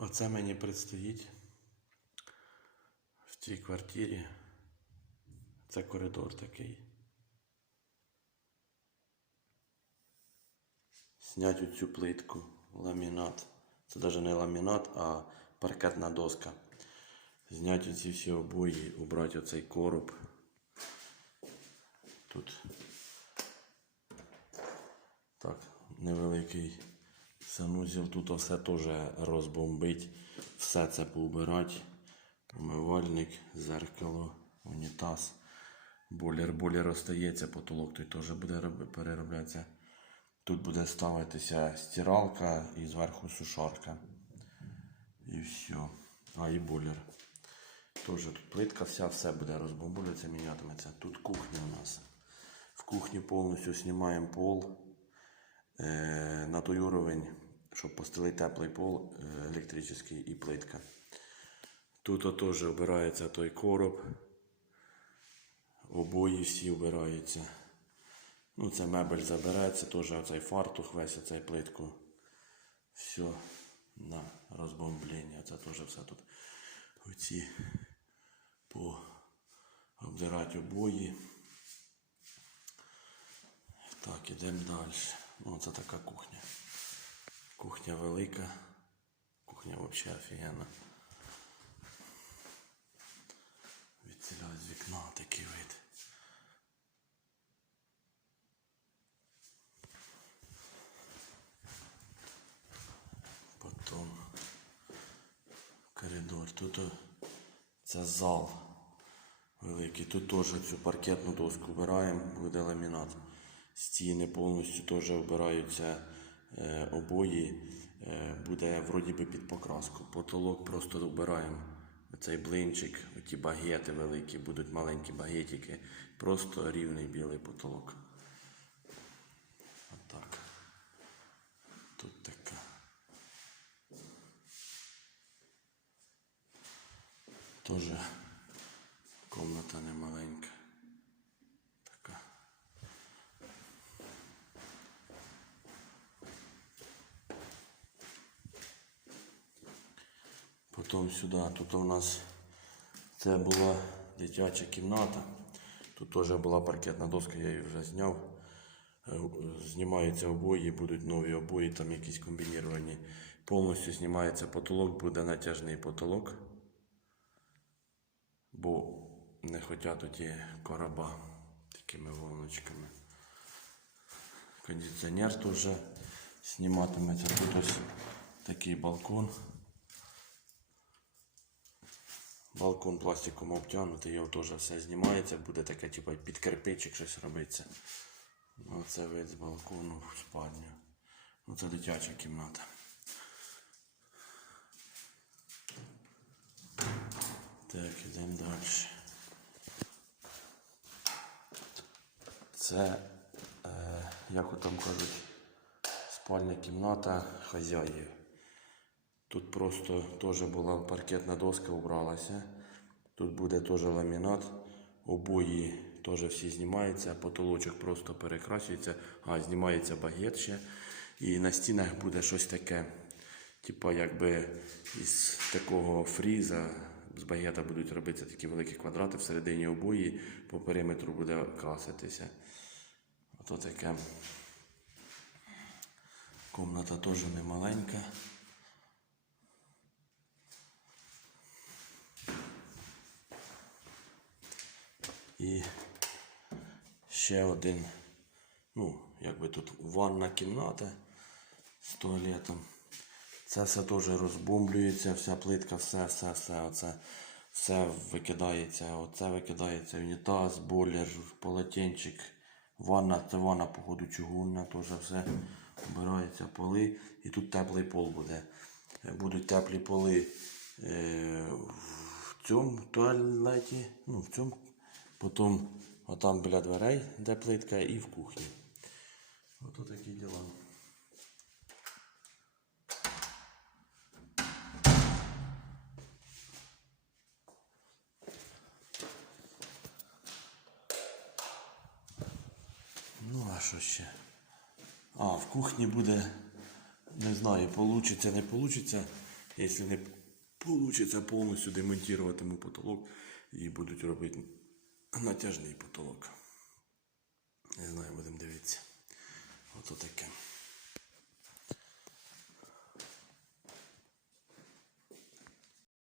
Оце мені предстоїть в цій квартирі. Це коридор такий. Снять оцю плитку, ламінат. Це навіть не ламінат, а паркетна доска. Зняти оці всі обої, убрати оцей короб. Тут так, невеликий санузел. Тут все теж розбомбить. Все це поубирати. Умивальник, зеркало, унітаз. Бойлер, бойлер остається, потолок той теж буде перероблятися. Тут буде ставитися стиралка і зверху сушарка. І все. А, і бойлер. Теж тут плитка вся, все буде розбомбулятися, мінятиметься. Тут кухня у нас. В кухні повністю знімаємо пол на той уровень, щоб постелити теплий пол е, електричний і плитка. Тут теж обирається той короб. Обої всі вбираються. Ну, це мебель забирається, теж оцей фартух, весь оцей плитку. Все на розбомблення. Це теж все тут. Оці по обдирати обої. Так, ідемо далі. Ну, це така кухня. Кухня велика. Кухня взагалі офігенна. Відціляю з вікна такий вид. Потім коридор. Тут це зал великий. Тут теж цю паркетну доску вбираємо, буде ламінат. Стіни повністю теж вбираються е, обої. Е, буде вроді би під покраску. Потолок просто вбираємо. Цей блинчик, ті багети великі, будуть маленькі багетики. Просто рівний білий потолок. Отак. Тут така. Тоже комната немаленька. Потім сюди. Тут у нас це була дитяча кімната. Тут теж була паркетна доска, я її вже зняв. Е, Знімаються обої, будуть нові обої, там якісь комбініровані. Повністю знімається потолок, буде натяжний потолок. Бо не хочуть оті короба такими волночками. Кондиціонер теж зніматиметься. Тут ось такий балкон. Балкон пластиком обтягнутий, його теж все знімається, буде таке, типу, під кирпичик щось робиться. Оце вид з балкону в спальню. Ну, це дитяча кімната. Так, ідемо далі. Це, е, як там кажуть, спальня кімната хазяїв. Тут просто теж була паркетна доска, убралася. Тут буде теж ламінат. Обої теж всі знімаються, потолочок просто перекрашується, а знімається багет ще. І на стінах буде щось таке, типа якби із такого фріза, з багета будуть робитися такі великі квадрати, всередині обої по периметру буде краситися. Ото таке. Комната теж не маленька. І ще один, ну, якби тут ванна кімната з туалетом. Це все теж розбомблюється, вся плитка, все, все, все, оце, все викидається, оце викидається, унітаз, бойлер, полотенчик, ванна, це ванна, походу, чугунна, теж все обирається поли. І тут теплий пол буде. Е, Будуть теплі поли е, в цьому туалеті, ну, в цьому Потім отам біля дверей, де плитка, і в кухні. Ото такі діла. Ну, а що ще? А, в кухні буде, не знаю, получиться, не получиться. Якщо не вийде повністю демонтуватиму потолок і будуть робити натяжний потолок.